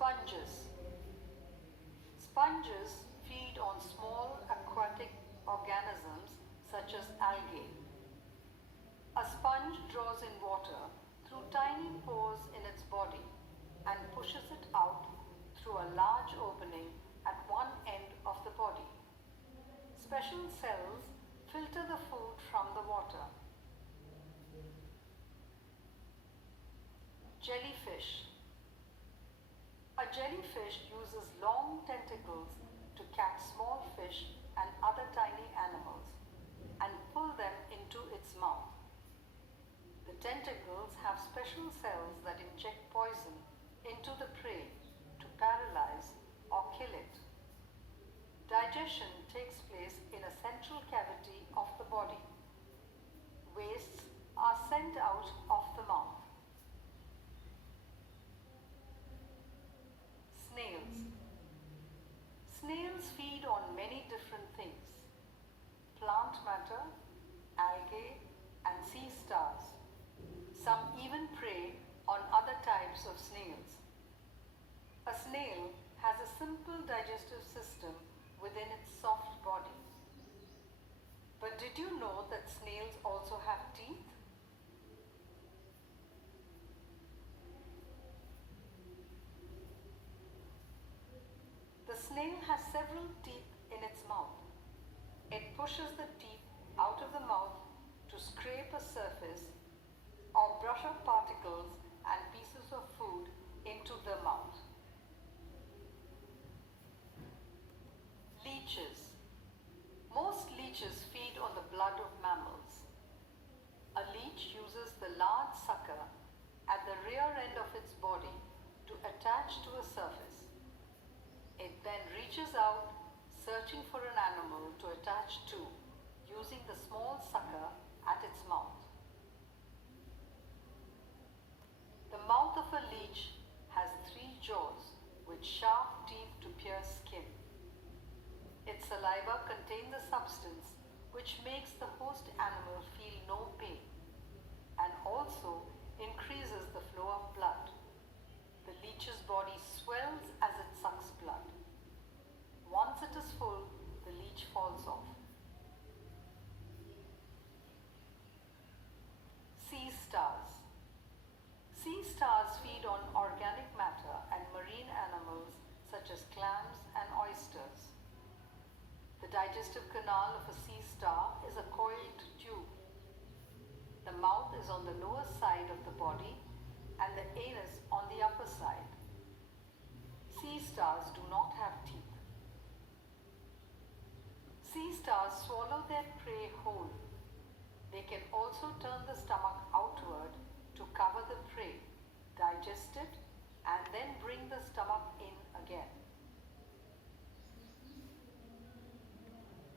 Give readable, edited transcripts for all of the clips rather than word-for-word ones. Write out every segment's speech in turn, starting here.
Sponges. Sponges feed on small aquatic organisms such as algae. A sponge draws in water through tiny pores in its body and pushes it out through a large opening at one end of the body. Special cells filter the food from the water. Jellyfish. A jellyfish uses long tentacles to catch small fish and other tiny animals and pull them into its mouth. The tentacles have special cells that inject poison into the prey to paralyze or kill it. Digestion takes place in a central cavity of the body. Wastes are sent out of the mouth. Snails. Snails feed on many different things: plant matter, algae, and sea stars. Some even prey on other types of snails. A snail has a simple digestive system within its soft body. But did you know that snails also have teeth? The snail has several teeth in its mouth. It pushes the teeth out of the mouth to scrape a surface or brush up particles and pieces of food into the mouth. Leeches. Most leeches feed on the blood of mammals. A leech uses the large sucker at the rear end of its body to attach to a surface. It then reaches out, searching for an animal to attach to, using the small sucker at its mouth. The mouth of a leech has 3 jaws with sharp teeth to pierce skin. Its saliva contains a substance which makes the host animal feel no pain and also increases the flow of blood. The leech's body swells as it sucks blood. Once it is full, the leech falls off. Sea stars. Sea stars feed on organic matter and marine animals such as clams and oysters. The digestive canal of a sea star is a coiled tube. The mouth is on the lower side of the body and the anus on the upper side. Sea stars do not have teeth. Sea stars swallow their prey whole. They can also turn the stomach outward to cover the prey, digest it, and then bring the stomach in again.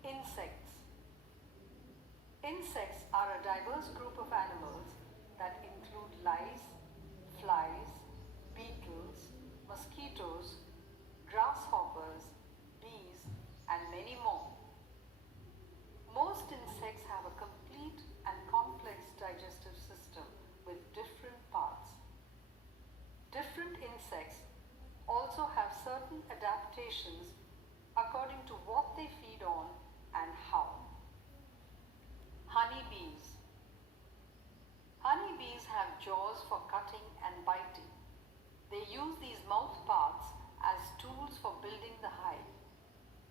Insects. Insects are a diverse group of animals that include lice, flies, beetles, mosquitoes, grasshoppers, bees, and many more. Most insects have a complete and complex digestive system with different parts. Different insects also have certain adaptations according to what they feed on and how. Honeybees. Honeybees have jaws for cutting and biting. They use these mouth parts as tools for building the hive.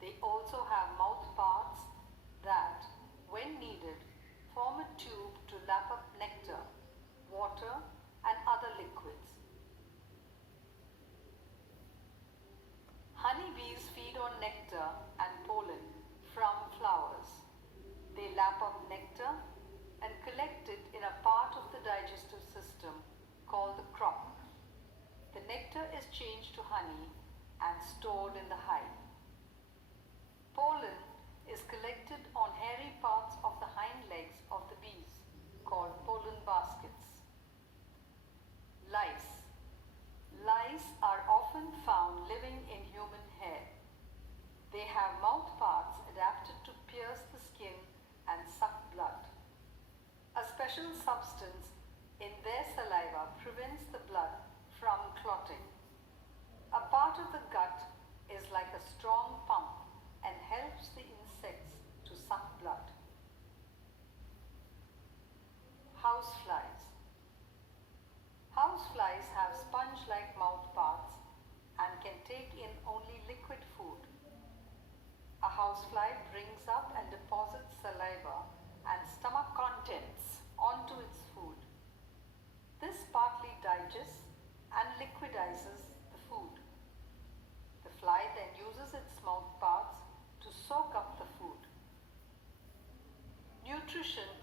They also have mouth parts that, when needed, form a tube to lap up nectar, water, and other liquids. Honeybees feed on nectar and pollen from flowers. They lap up nectar and collect it in a part of the digestive system called the crop. The nectar is changed to honey and stored in the hive. Pollen is collected on hairy parts of the hind legs of the bees, called pollen baskets. Lice. Lice are often found living in human hair. They have mouth parts adapted to pierce the skin and suck blood. A special substance in their saliva prevents the blood from clotting. A housefly brings up and deposits saliva and stomach contents onto its food. This partly digests and liquidizes the food. The fly then uses its mouth parts to soak up the food. Nutrition